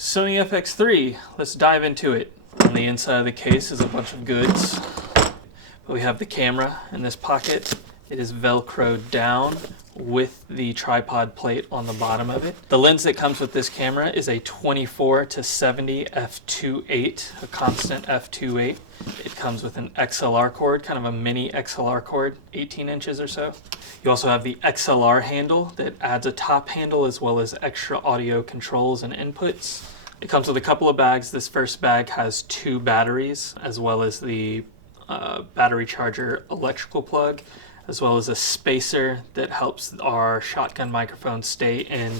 Sony Fx3, let's dive into it. On the inside of the case is a bunch of goods. We have the camera in this pocket. It is velcroed down with the tripod plate on the bottom of it. The lens that comes with this camera is a 24 to 70 f2.8, a constant f2.8. It comes with an XLR cord, kind of a mini XLR cord, 18 inches or so. You also have the XLR handle that adds a top handle as well as extra audio controls and inputs. It comes with a couple of bags. This first bag has 2 batteries as well as the battery charger electrical plug, as well as a spacer that helps our shotgun microphone stay in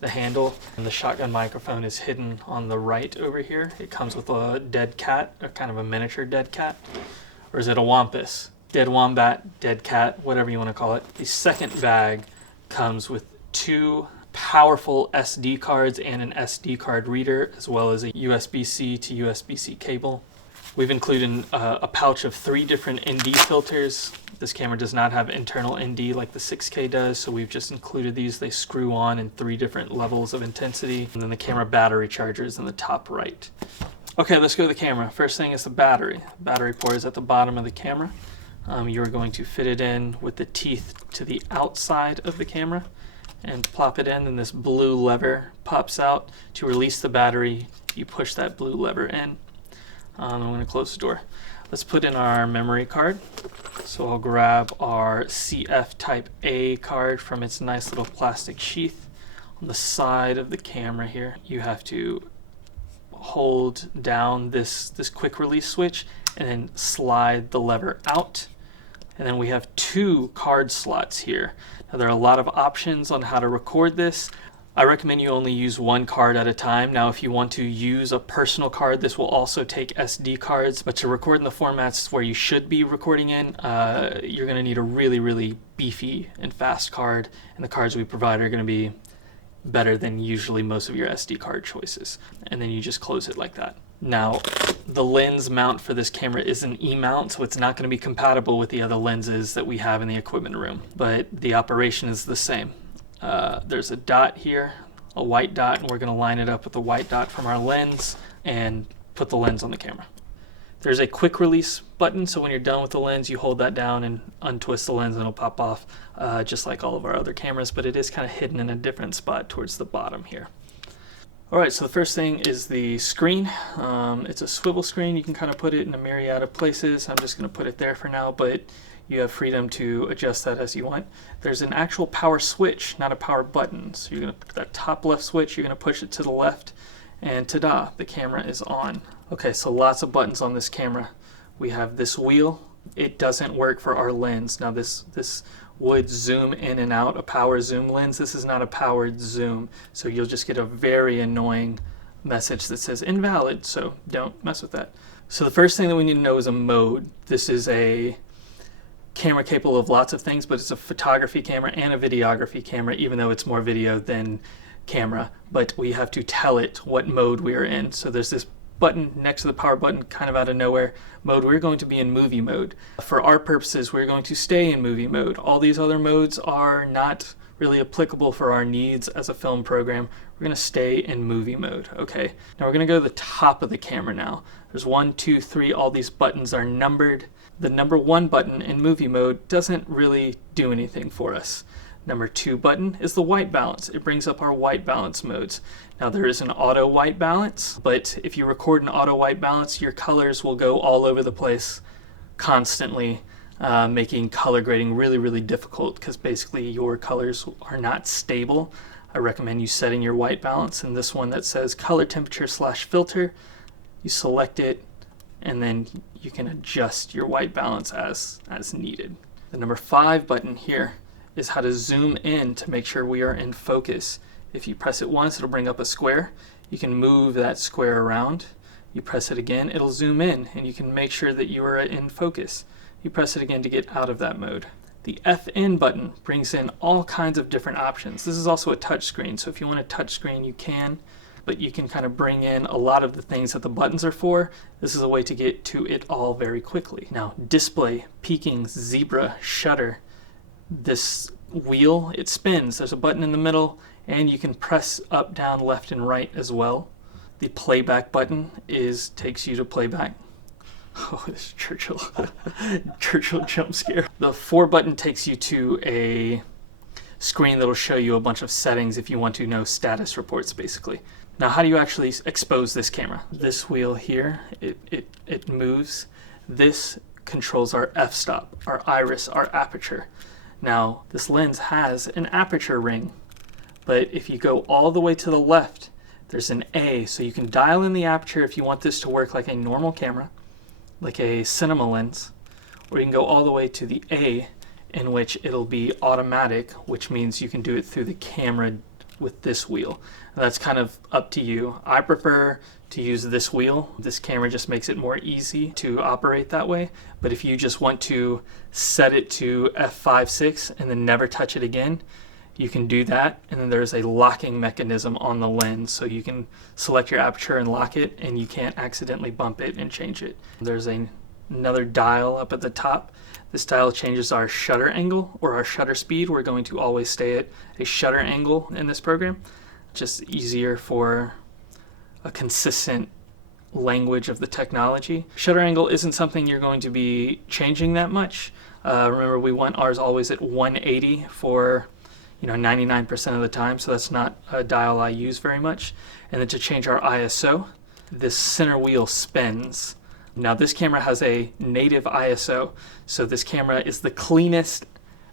the handle. And the shotgun microphone is hidden on the right over here. It comes with a dead cat, or kind of a miniature dead cat. Or is it a wampus? Dead wombat, dead cat, whatever you want to call it. The second bag comes with 2 powerful SD cards and an SD card reader, as well as a USB-C to USB-C cable. We've included a pouch of 3 different ND filters. This camera does not have internal ND like the 6K does, so we've just included these. They screw on in 3 different levels of intensity. And then the camera battery charger is in the top right. Okay, let's go to the camera. First thing is the battery. The battery port is at the bottom of the camera. You're going to fit it in with the teeth to the outside of the camera and plop it in, and this blue lever pops out. To release the battery, you push that blue lever in. I'm going to close the door. Let's put in our memory card. So I'll grab our CF Type A card from its nice little plastic sheath. On the side of the camera here, you have to hold down this quick release switch and then slide the lever out. And then we have 2 card slots here. Now there are a lot of options on how to record this. I recommend you only use 1 card at a time. Now, if you want to use a personal card, this will also take SD cards, but to record in the formats where you should be recording in, you're gonna need a really beefy and fast card, and the cards we provide are gonna be better than usually most of your SD card choices. And then you just close it like that. Now, the lens mount for this camera is an E-mount, so it's not gonna be compatible with the other lenses that we have in the equipment room, but the operation is the same. There's a dot here, a white dot, and we're going to line it up with the white dot from our lens and put the lens on the camera. There's a quick release button, so when you're done with the lens, you hold that down and untwist the lens and it'll pop off, just like all of our other cameras, but it is kind of hidden in a different spot towards the bottom here. Alright, so the first thing is the screen. It's a swivel screen. You can kind of put it in a myriad of places. I'm just going to put it there for now, but you have freedom to adjust that as you want. There's an actual power switch, not a power button. So you're going to put that top left switch, you're going to push it to the left, and ta-da, the camera is on. Okay, so lots of buttons on this camera. We have this wheel. It doesn't work for our lens. Now this would zoom in and out, a power zoom lens. This is not a powered zoom, so you'll just get a very annoying message that says invalid, so don't mess with that. So the first thing that we need to know is a mode. This is a camera capable of lots of things, but it's a photography camera and a videography camera, even though it's more video than camera. But we have to tell it what mode we are in. So there's this button next to the power button, kind of out of nowhere mode. We're going to be in movie mode. For our purposes, we're going to stay in movie mode. All these other modes are not really applicable for our needs as a film program. We're going to stay in movie mode. Okay, now we're going to go to the top of the camera now. There's 1, 2, 3, all these buttons are numbered. The number 1 button in movie mode doesn't really do anything for us. Number 2 button is the white balance. It brings up our white balance modes. Now there is an auto white balance, but if you record an auto white balance, your colors will go all over the place constantly, making color grading really difficult because basically your colors are not stable. I recommend you setting your white balance in this one that says color temperature / filter. You select it, and then you can adjust your white balance as needed. The number 5 button here is how to zoom in to make sure we are in focus. If you press it once, it'll bring up a square. You can move that square around. You press it again, it'll zoom in, and you can make sure that you are in focus. You press it again to get out of that mode. The FN button brings in all kinds of different options. This is also a touch screen, so if you want a touch screen, you can. But you can kind of bring in a lot of the things that the buttons are for. This is a way to get to it all very quickly. Now, display, peaking, zebra, shutter. This wheel, it spins. There's a button in the middle, and you can press up, down, left, and right as well. The playback button takes you to playback. Oh, this Churchill Churchill jump scare. The 4 button takes you to a screen that'll show you a bunch of settings if you want to know status reports, basically. Now, how do you actually expose this camera? This wheel here, it moves. This controls our f-stop, our iris, our aperture. Now, this lens has an aperture ring, but if you go all the way to the left, there's an A, so you can dial in the aperture if you want this to work like a normal camera, like a cinema lens, or you can go all the way to the A, in which it'll be automatic, which means you can do it through the camera with this wheel. And that's kind of up to you. I prefer to use this wheel. This camera just makes it more easy to operate that way. But if you just want to set it to f5.6 and then never touch it again, you can do that. And then there's a locking mechanism on the lens, so you can select your aperture and lock it, and you can't accidentally bump it and change it. There's another dial up at the top. This dial changes our shutter angle or our shutter speed. We're going to always stay at a shutter angle in this program. Just easier for a consistent language of the technology. Shutter angle isn't something you're going to be changing that much. Remember, we want ours always at 180 for 99% of the time, so that's not a dial I use very much. And then to change our ISO, this center wheel spins. Now, this camera has a native ISO, so this camera is the cleanest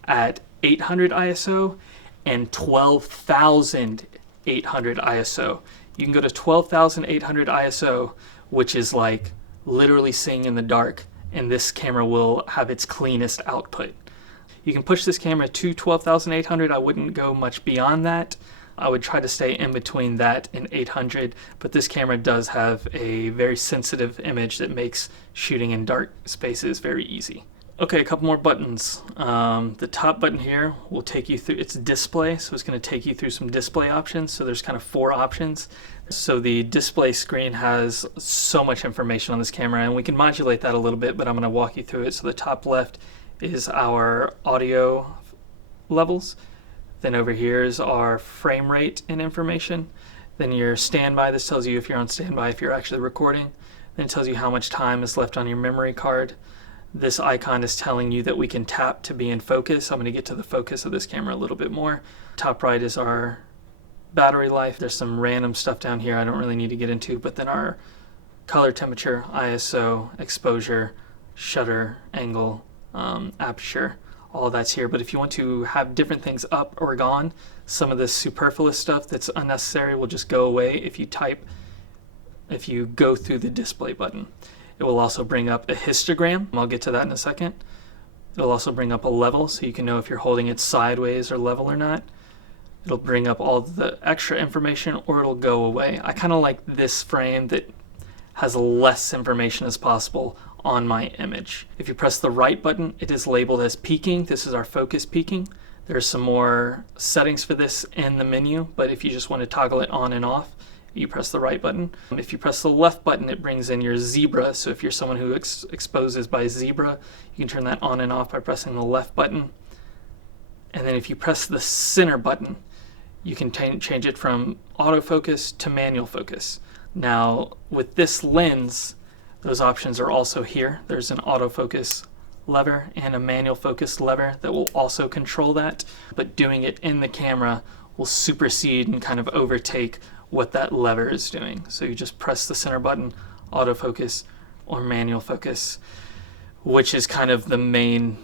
at 800 ISO and 12,800 ISO. You can go to 12,800 ISO, which is like literally seeing in the dark, and this camera will have its cleanest output. You can push this camera to 12,800. I wouldn't go much beyond that. I would try to stay in between that and 800, but this camera does have a very sensitive image that makes shooting in dark spaces very easy. Okay, a couple more buttons. The top button here will take you through, it's display, so it's going to take you through some display options. So there's kind of 4 options. So the display screen has so much information on this camera, and we can modulate that a little bit, but I'm going to walk you through it. So the top left is our audio levels. Then over here is our frame rate and information. Then your standby, this tells you if you're on standby, if you're actually recording. Then it tells you how much time is left on your memory card. This icon is telling you that we can tap to be in focus. I'm going to get to the focus of this camera a little bit more. Top right is our battery life. There's some random stuff down here I don't really need to get into, but then our color temperature, ISO, exposure, shutter angle, aperture, all that's here. But if you want to have different things up or gone, some of this superfluous stuff that's unnecessary will just go away if you go through the display button. It will also bring up a histogram. I'll get to that in a second. It'll also bring up a level, so you can know if you're holding it sideways or level or not. It'll bring up all the extra information, or it'll go away. I kind of like this frame that has less information as possible on my image. If you press the right button, it is labeled as peaking. This is our focus peaking. There's some more settings for this in the menu, but if you just want to toggle it on and off, you press the right button. If you press the left button, it brings in your zebra. So if you're someone who exposes by zebra, you can turn that on and off by pressing the left button. And then if you press the center button, you can change it from autofocus to manual focus. Now, with this lens, those options are also here. There's an autofocus lever and a manual focus lever that will also control that, but doing it in the camera will supersede and kind of overtake what that lever is doing. So you just press the center button, autofocus or manual focus, which is kind of the main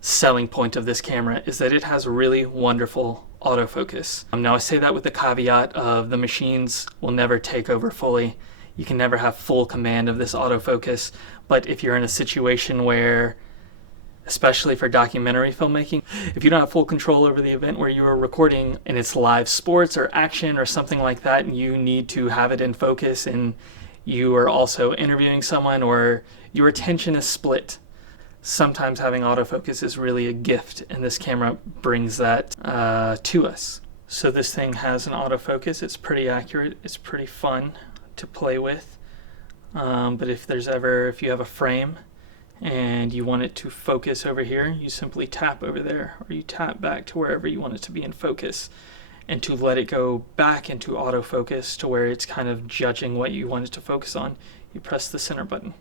selling point of this camera, is that it has really wonderful autofocus. Now I say that with the caveat of the machines will never take over fully. You can never have full command of this autofocus, but if you're in a situation where, especially for documentary filmmaking, if you don't have full control over the event where you are recording and it's live sports or action or something like that, and you need to have it in focus and you are also interviewing someone or your attention is split, sometimes having autofocus is really a gift, and this camera brings that to us. So this thing has an autofocus. It's pretty accurate. It's pretty fun to play with. But if you have a frame and you want it to focus over here, you simply tap over there, or you tap back to wherever you want it to be in focus. And to let it go back into autofocus to where it's kind of judging what you want it to focus on, you press the center button.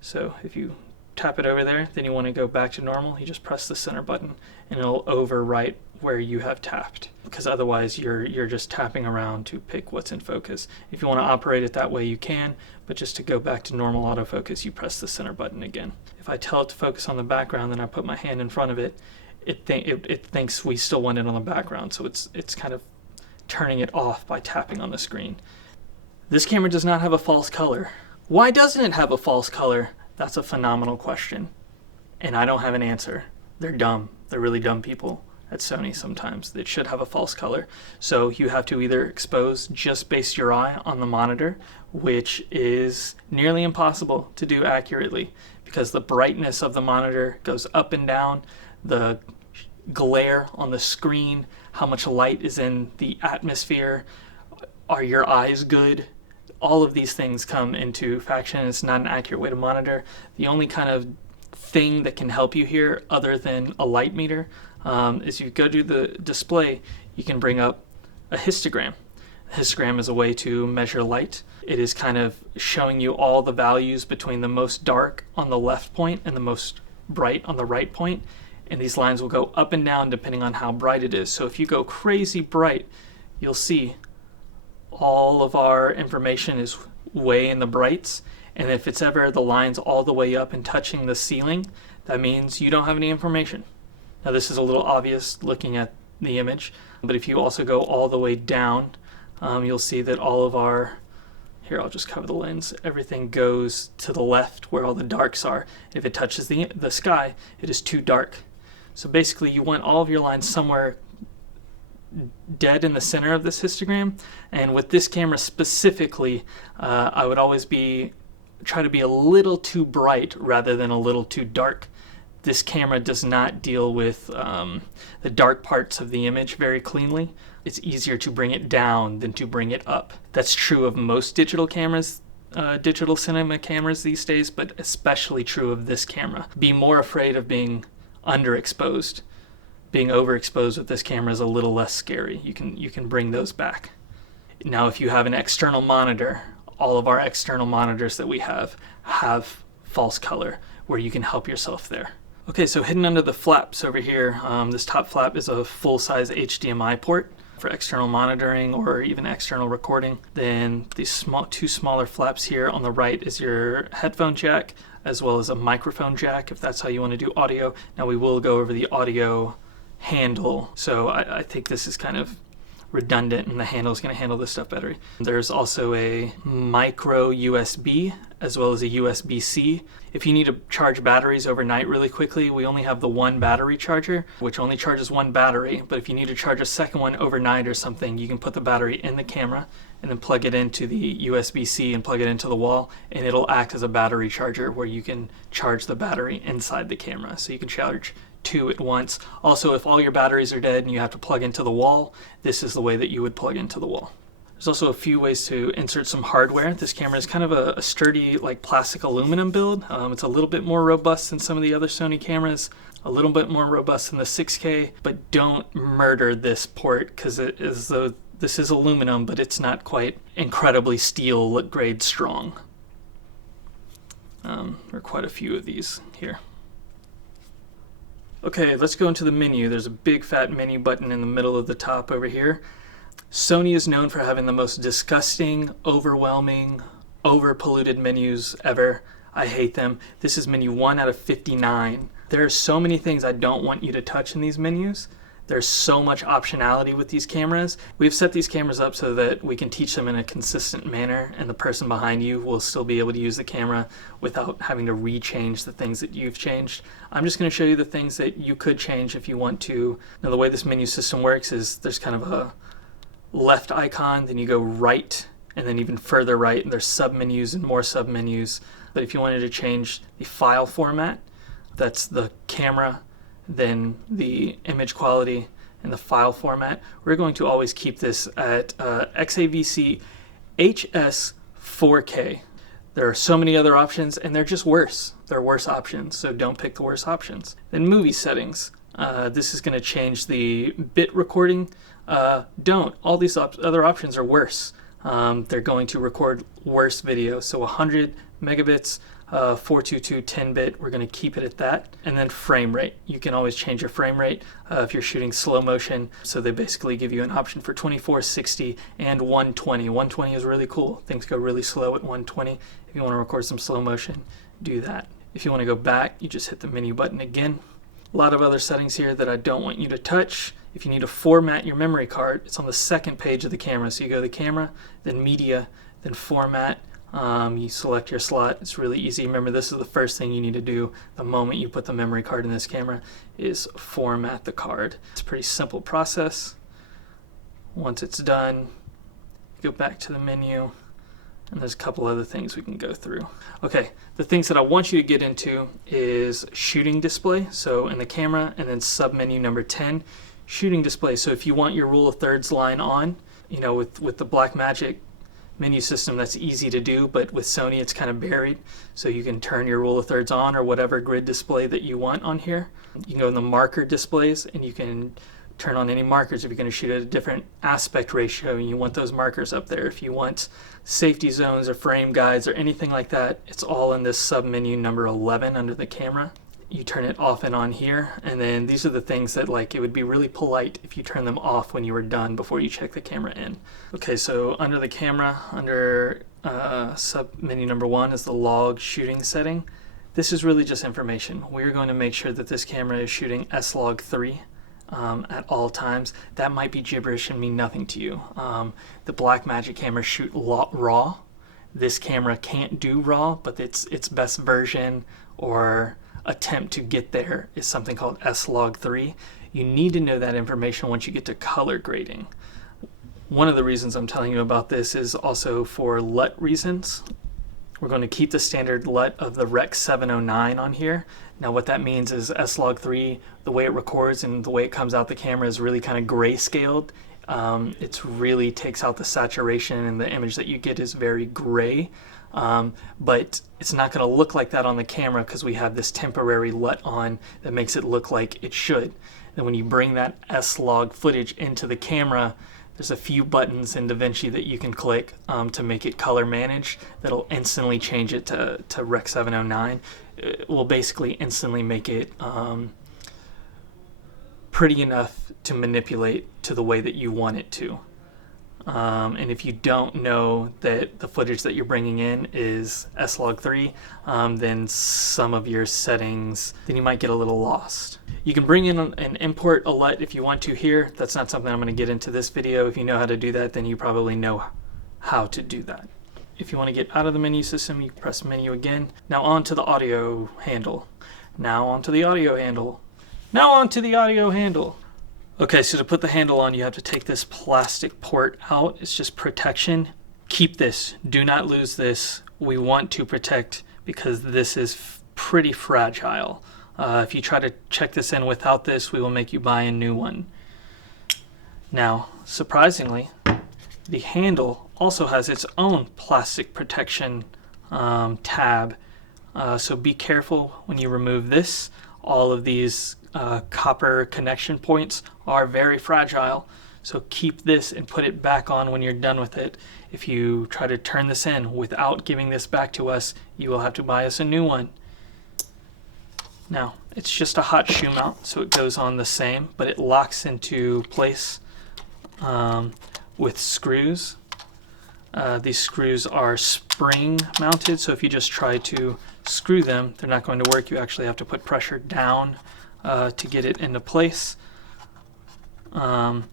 So if you tap it over there, then you want to go back to normal, you just press the center button and it'll overwrite where you have tapped, because otherwise you're just tapping around to pick what's in focus. If you want to operate it that way, you can, but just to go back to normal autofocus, you press the center button again. If I tell it to focus on the background, then I put my hand in front of it, it thinks we still want it on the background, so it's kind of turning it off by tapping on the screen. This camera does not have a false color. Why doesn't it have a false color? That's a phenomenal question, and I don't have an answer. They're dumb. They're really dumb people at Sony sometimes. It should have a false color. So you have to either expose just base your eye on the monitor, which is nearly impossible to do accurately because the brightness of the monitor goes up and down, the glare on the screen, how much light is in the atmosphere, are your eyes good? All of these things come into faction. It's not an accurate way to monitor. The only kind of thing that can help you here, other than a light meter, is you go to the display, you can bring up a histogram. A histogram is a way to measure light. It is kind of showing you all the values between the most dark on the left point and the most bright on the right point. And these lines will go up and down depending on how bright it is. So if you go crazy bright, you'll see all of our information is way in the brights. And if it's ever the lines all the way up and touching the ceiling, that means you don't have any information. Now this is a little obvious looking at the image, but if you also go all the way down, you'll see that all of our, here I'll just cover the lens, everything goes to the left where all the darks are. If it touches the sky, it is too dark. So basically you want all of your lines somewhere dead in the center of this histogram, and with this camera specifically, I would always try to be a little too bright rather than a little too dark. This camera does not deal with the dark parts of the image very cleanly. It's easier to bring it down than to bring it up. That's true of most digital cameras, digital cinema cameras these days, but especially true of this camera. Be more afraid of being underexposed. Being overexposed with this camera is a little less scary. You can bring those back. Now if you have an external monitor, all of our external monitors that we have false color, where you can help yourself there. Okay, so hidden under the flaps over here, this top flap is a full-size HDMI port for external monitoring or even external recording. Then these two smaller flaps here on the right is your headphone jack, as well as a microphone jack if that's how you want to do audio. Now we will go over the audio handle, so I think this is kind of redundant and the handle is going to handle this stuff better. There's also a micro USB as well as a USB-C. If you need to charge batteries overnight really quickly, we only have the one battery charger, which only charges one battery, but if you need to charge a second one overnight or something, you can put the battery in the camera and then plug it into the USB-C and plug it into the wall, and it'll act as a battery charger where you can charge the battery inside the camera. So you can charge two at once. Also, if all your batteries are dead and you have to plug into the wall, this is the way that you would plug into the wall. There's also a few ways to insert some hardware. This camera is kind of a sturdy, like plastic aluminum build. It's a little bit more robust than some of the other Sony cameras, a little bit more robust than the 6K, but don't murder this port because this is aluminum, but it's not quite incredibly steel grade strong. There are quite a few of these here. Okay, let's go into the menu. There's a big fat menu button in the middle of the top over here. Sony is known for having the most disgusting, overwhelming, over-polluted menus ever. I hate them. This is menu 1 out of 59. There are so many things I don't want you to touch in these menus. There's so much optionality with these cameras. We've set these cameras up so that we can teach them in a consistent manner, and the person behind you will still be able to use the camera without having to rechange the things that you've changed. I'm just going to show you the things that you could change if you want to. Now the way this menu system works is there's kind of a left icon, then you go right, and then even further right, and there's sub-menus and more sub-menus. But if you wanted to change the file format, that's the camera, then the image quality and the file format, we're going to always keep this at XAVC HS 4K. There are so many other options and they're just worse. They're worse options, so don't pick the worst options. Then movie settings. This is going to change the bit recording. don't. All these other options are worse. They're going to record worse video. So 100 megabits, 422 10-bit, we're going to keep it at that. And then frame rate. You can always change your frame rate if you're shooting slow motion. So they basically give you an option for 24, 60, and 120. 120 is really cool. Things go really slow at 120. If you want to record some slow motion, do that. If you want to go back, you just hit the menu button again. A lot of other settings here that I don't want you to touch. If you need to format your memory card, it's on the second page of the camera. So you go to the camera, then media, then format. You select your slot. It's really easy. Remember, this is the first thing you need to do the moment you put the memory card in this camera is format the card. It's a pretty simple process. Once it's done, go back to the menu. And there's a couple other things we can go through. Okay, the things that I want you to get into is shooting display. So in the camera, and then submenu number 10, shooting display. So if you want your rule of thirds line on, you know, with the Blackmagic menu system, that's easy to do, but with Sony, it's kind of buried. So you can turn your rule of thirds on or whatever grid display that you want on here. You can go in the marker displays and you can turn on any markers if you're going to shoot at a different aspect ratio and you want those markers up there. If you want safety zones or frame guides or anything like that, it's all in this submenu number 11 under the camera. You turn it off and on here, and then these are the things that, like, it would be really polite if you turn them off when you were done before you check the camera in. Okay, so under the camera, under submenu number 1 is the log shooting setting. This is really just information. We're going to make sure that this camera is shooting S-Log3 at all times. That might be gibberish and mean nothing to you. The Blackmagic cameras shoot RAW. This camera can't do RAW, but its best version or attempt to get there is something called S-Log3. You need to know that information once you get to color grading. One of the reasons I'm telling you about this is also for LUT reasons. We're going to keep the standard LUT of the Rec 709 on here. Now what that means is S-Log3, the way it records and the way it comes out the camera is really kind of grayscaled. It really takes out the saturation and the image that you get is very gray. But it's not going to look like that on the camera because we have this temporary LUT on that makes it look like it should. And when you bring that S-Log footage into the camera, there's a few buttons in DaVinci that you can click to make it color managed that'll instantly change it to Rec 709. It will basically instantly make it pretty enough to manipulate to the way that you want it to. And if you don't know that the footage that you're bringing in is S-Log3, then some of your settings, then you might get a little lost. You can bring in and import a LUT if you want to here. That's not something I'm going to get into this video. If you know how to do that, then you probably know how to do that. If you want to get out of the menu system, you press menu again. Now on to the audio handle. Now on to the audio handle. Now on to the audio handle. Okay, so to put the handle on, you have to take this plastic port out. It's just protection. Keep this. Do not lose this. We want to protect because this is pretty fragile. If you try to check this in without this, we will make you buy a new one. Now, surprisingly, the handle also has its own plastic protection tab. So be careful when you remove this. All of these copper connection points are very fragile, so keep this and put it back on when you're done with it. If you try to turn this in without giving this back to us, you will have to buy us a new one. Now, it's just a hot shoe mount, so it goes on the same, but it locks into place with screws. These screws are spring mounted, so if you just try to screw them, they're not going to work. You actually have to put pressure down to get it into place on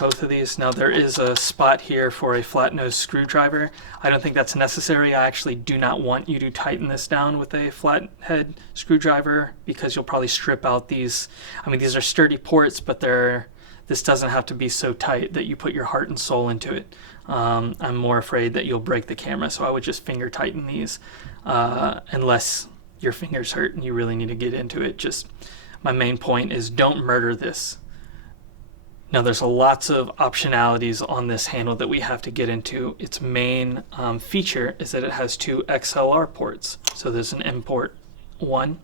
both of these. Now there is a spot here for a flat nose screwdriver. I don't think that's necessary. I actually do not want you to tighten this down with a flat head screwdriver because you'll probably strip out these. I mean, these are sturdy ports, but this doesn't have to be so tight that you put your heart and soul into it. I'm more afraid that you'll break the camera, so I would just finger tighten these unless your fingers hurt and you really need to get into it. Just my main point is don't murder this. Now there's lots of optionalities on this handle that we have to get into. Its main feature is that it has two XLR ports. So there's an input 1,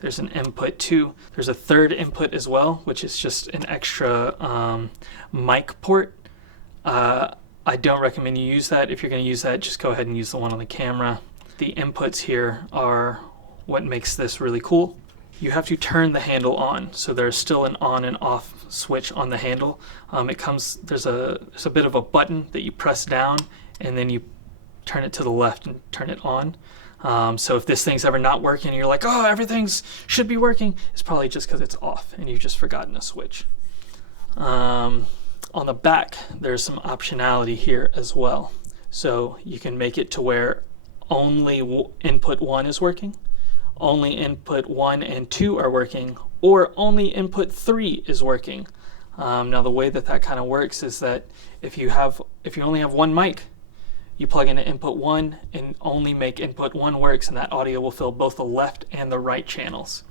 There's an input 2. There's a third input as well, which is just an extra mic port. I don't recommend you use that. If you're going to use that, just go ahead and use the one on the camera. The inputs here are what makes this really cool. You have to turn the handle on, so there's still an on and off switch on the handle. There's a bit of a button that you press down, and then you turn it to the left and turn it on. So if this thing's ever not working, and you're like, oh, everything's should be working, it's probably just because it's off and you've just forgotten a switch. On the back, there's some optionality here as well. So you can make it to where only input 1 is working, only input 1 and 2 are working, or only input 3 is working. Now the way that kind of works is that if you only have one mic, you plug in input 1 and only make input 1 works, and that audio will fill both the left and the right channels.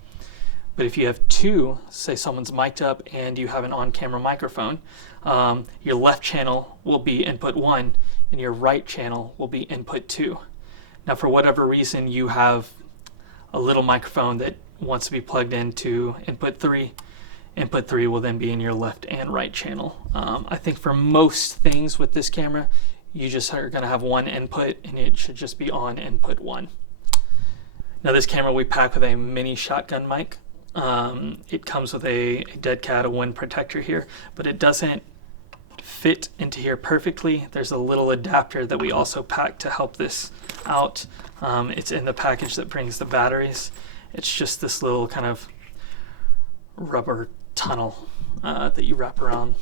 But if you have two, say someone's mic'd up and you have an on-camera microphone, your left channel will be input 1 and your right channel will be input 2. Now for whatever reason you have a little microphone that wants to be plugged into input 3 will then be in your left and right channel. I think for most things with this camera, you just are going to have one input and it should just be on input 1. Now this camera we pack with a mini shotgun mic. It comes with a dead cat, a wind protector here, but it doesn't fit into here perfectly. There's a little adapter that we also pack to help this out. It's in the package that brings the batteries. It's just this little kind of rubber tunnel that you wrap around.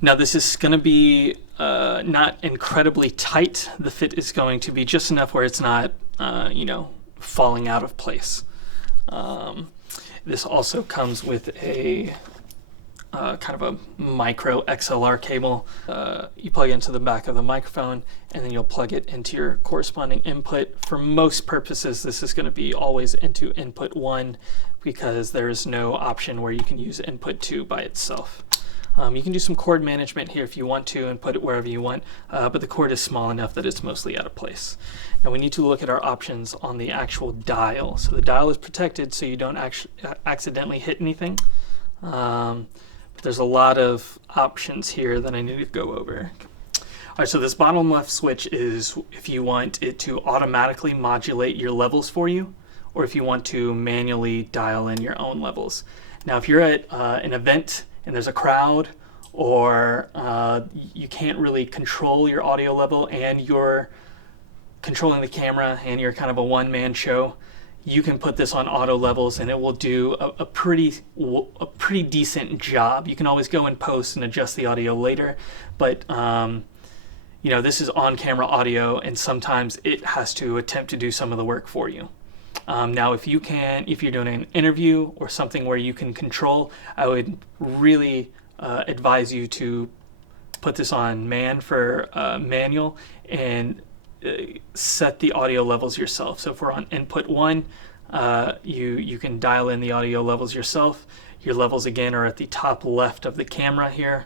Now this is going to be not incredibly tight. The fit is going to be just enough where it's not, falling out of place. This also comes with a kind of a micro XLR cable. You plug it into the back of the microphone and then you'll plug it into your corresponding input. For most purposes, this is going to be always into input 1 because there's no option where you can use input 2 by itself. You can do some cord management here if you want to and put it wherever you want, but the cord is small enough that it's mostly out of place. Now we need to look at our options on the actual dial. So the dial is protected so you don't accidentally hit anything. But there's a lot of options here that I need to go over. All right, so this bottom left switch is if you want it to automatically modulate your levels for you, or if you want to manually dial in your own levels. Now if you're at an event and there's a crowd, or you can't really control your audio level and you're controlling the camera and you're kind of a one-man show, you can put this on auto levels and it will do a pretty decent job. You can always go in post and adjust the audio later, but this is on-camera audio and sometimes it has to attempt to do some of the work for you. Now if you're doing an interview or something where you can control, I would really advise you to put this on manual and set the audio levels yourself. So if we're on input 1, you can dial in the audio levels yourself. Your levels again are at the top left of the camera here.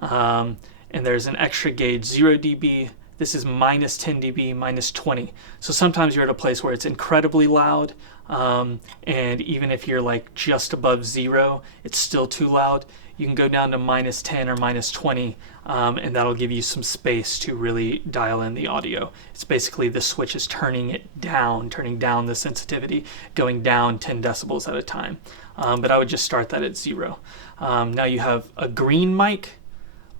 And there's an extra gauge, 0 dB. This is minus 10 dB, minus 20. So sometimes you're at a place where it's incredibly loud, and even if you're like just above 0, it's still too loud. You can go down to minus 10 or minus 20, and that'll give you some space to really dial in the audio. It's basically the switch is turning down the sensitivity, going down 10 decibels at a time. But I would just start that at 0. Now you have a green mic,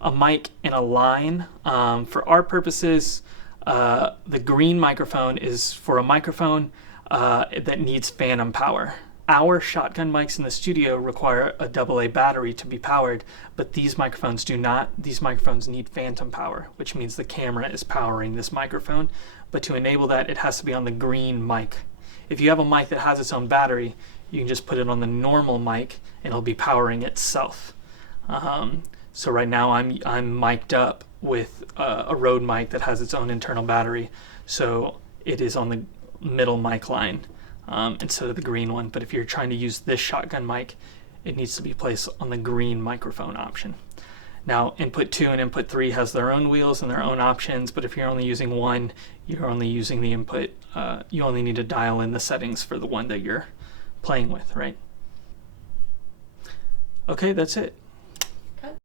a mic and a line. For our purposes, the green microphone is for a microphone that needs phantom power. Our shotgun mics in the studio require a AA battery to be powered, but these microphones do not. These microphones need phantom power, which means the camera is powering this microphone. But to enable that, it has to be on the green mic. If you have a mic that has its own battery, you can just put it on the normal mic and it'll be powering itself. So right now I'm mic'd up with a Rode mic that has its own internal battery, so it is on the middle mic line instead of the green one. But if you're trying to use this shotgun mic, it needs to be placed on the green microphone option. Now input 2 and input 3 has their own wheels and their own options, but if you're only using one, you're only using the input. You only need to dial in the settings for the one that you're playing with, right? Okay, that's it.